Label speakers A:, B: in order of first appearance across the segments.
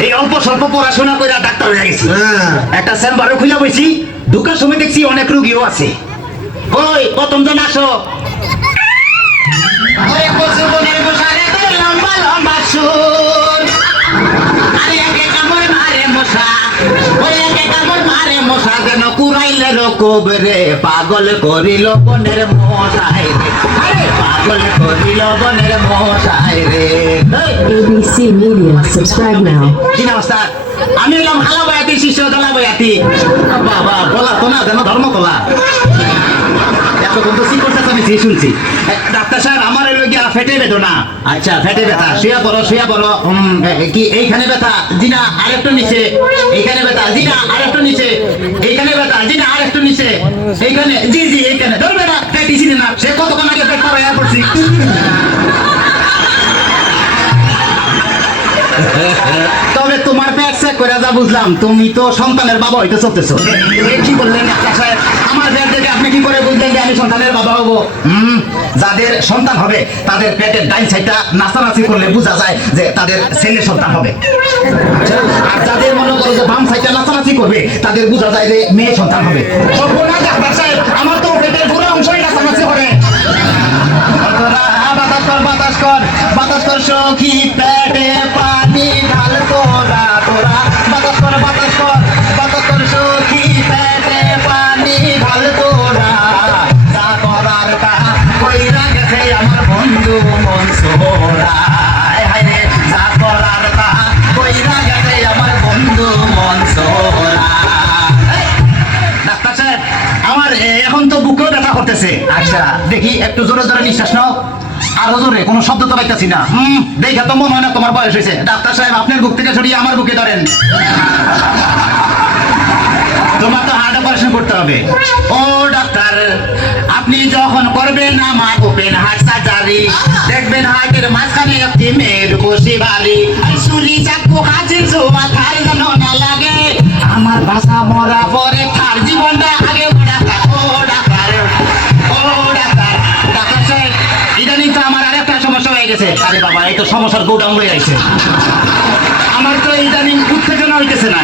A: এই অল্প স্বল্প পড়াশোনা করে ডাক্তার হয়ে গেছি।
B: হ্যাঁ।
A: একটা চেম্বারও খুলে বইছি ঢুকার সময় দেখছি অনেক রুগীও আছে। ওই প্রথম জন আসো। পাগল করিল বনের মশাই
C: ABC Media. Subscribe now.
A: কি আমি এলাম হালা বয়াতি, শিষ্য দলা বয়াতি। বাবা বলা তো না, যেন ধর্ম তোলা এতক্ষণ তো শিকড় আমি সে শুনছি। ডাক্তার সাহেব, আমার এলো গিয়া ফেটে বেদনা আচ্ছা ফেটে ব্যথা। শুয়া পড়ো শুয়া পড়ো। কি, এইখানে ব্যথা, জিনা, আরেকটু নিচে। এইখানে ব্যথা, জিনা, আরেকটু নিচে। এইখানে ব্যথা, জিনা, আরেকটু নিচে। এইখানে, জি জি, এইখানে। ধরবে না পেটিছি না, সে কতক্ষণ পড়ছি তবে তোমার চেক করে যা বুঝলাম তুমি তো সন্তানের বাবা হইতে চলতেছো। কি বললেন সাহেব আমার পেট দেখে আপনি কি করে বুঝলেন যে আমি সন্তানের বাবা হব? হুম যাদের সন্তান হবে তাদের পেটের ডাইন সাইডটা নাচানাচি করলে বোঝা যায় যে তাদের ছেলে সন্তান হবে। আর যাদের মনে করো যে বাম সাইডটা নাচানাচি করবে তাদের বোঝা যায় যে মেয়ে সন্তান হবে। আমার করতেছে আচ্ছা দেখি একটু জোরে জোরে নিঃশ্বাস নাও। আরও জোরে কোনো শব্দ তো পাইতেছি না। হুম, দেখে তো মনে হয় না তোমার বয়স হয়েছে। ডাক্তার সাহেব, আপনার বুক থেকে সরিয়ে আমার বুকে ধরেন। তোমার তো হার্ট অপারেশন করতে হবে। ও ডাক্তার, আপনি যখন করবেন আমার ওপেন হার্ট সার্জারি দেখবেন হার্টের মাঝখানে একটি মেয়ের বসে বালি সুলি চাকু জোয়া থার যেন না লাগে। আমার ভাষা মরা গেছে। আরে বাবা, এই তো সমস্যার গোডাউন হয়ে গেছে। আমার তো ইদানিং উত্তেজনা হইতেছে না।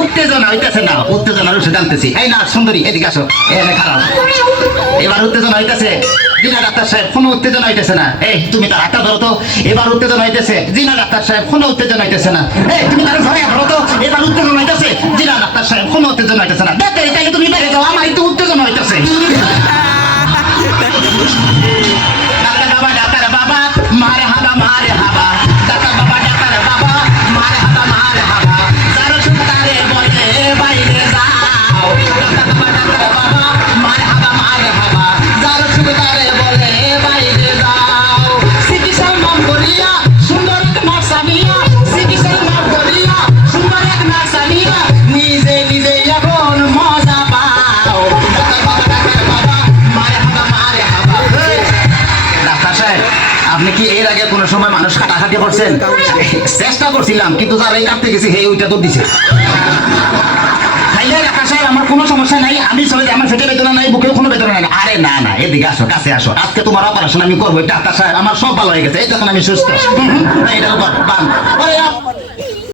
A: উত্তেজনা হইতেছে না উত্তেজনা রুশে জানতেছি। এই না, সুন্দরী, এদিকে আসো। এখানে খারাপ। এবার উত্তেজনা হইতেছে। জিনা ডাক্তার সাহেব, কোনো উত্তেজনা হইতেছে না। এই, তুমি তার হাতটা ধরো তো। এবার উত্তেজনা হইতেছে। জিনা ডাক্তার সাহেব, কোনো উত্তেজনা হইতেছে না। এই, তুমি তার ঘরে ধরো তো। এবার উত্তেজনা হইতেছে। জিনা ডাক্তার সাহেব, কোনো উত্তেজনা হইতেছে না। আপনি কি এর আগে কোনো সময় মানুষ কাটাকাটি করছেন? চেষ্টা করছিলাম কিন্তু যার এই কাটতে গেছি হে ওইটা তো দিছে। আমার কোনো সমস্যা নাই আমি আমার নাই বুকেও কোনো নাই। আরে না না কাছে আসো। আমি করব সাহেব আমার সব ভালো হয়ে গেছে এই তখন আমি সুস্থ। হুম,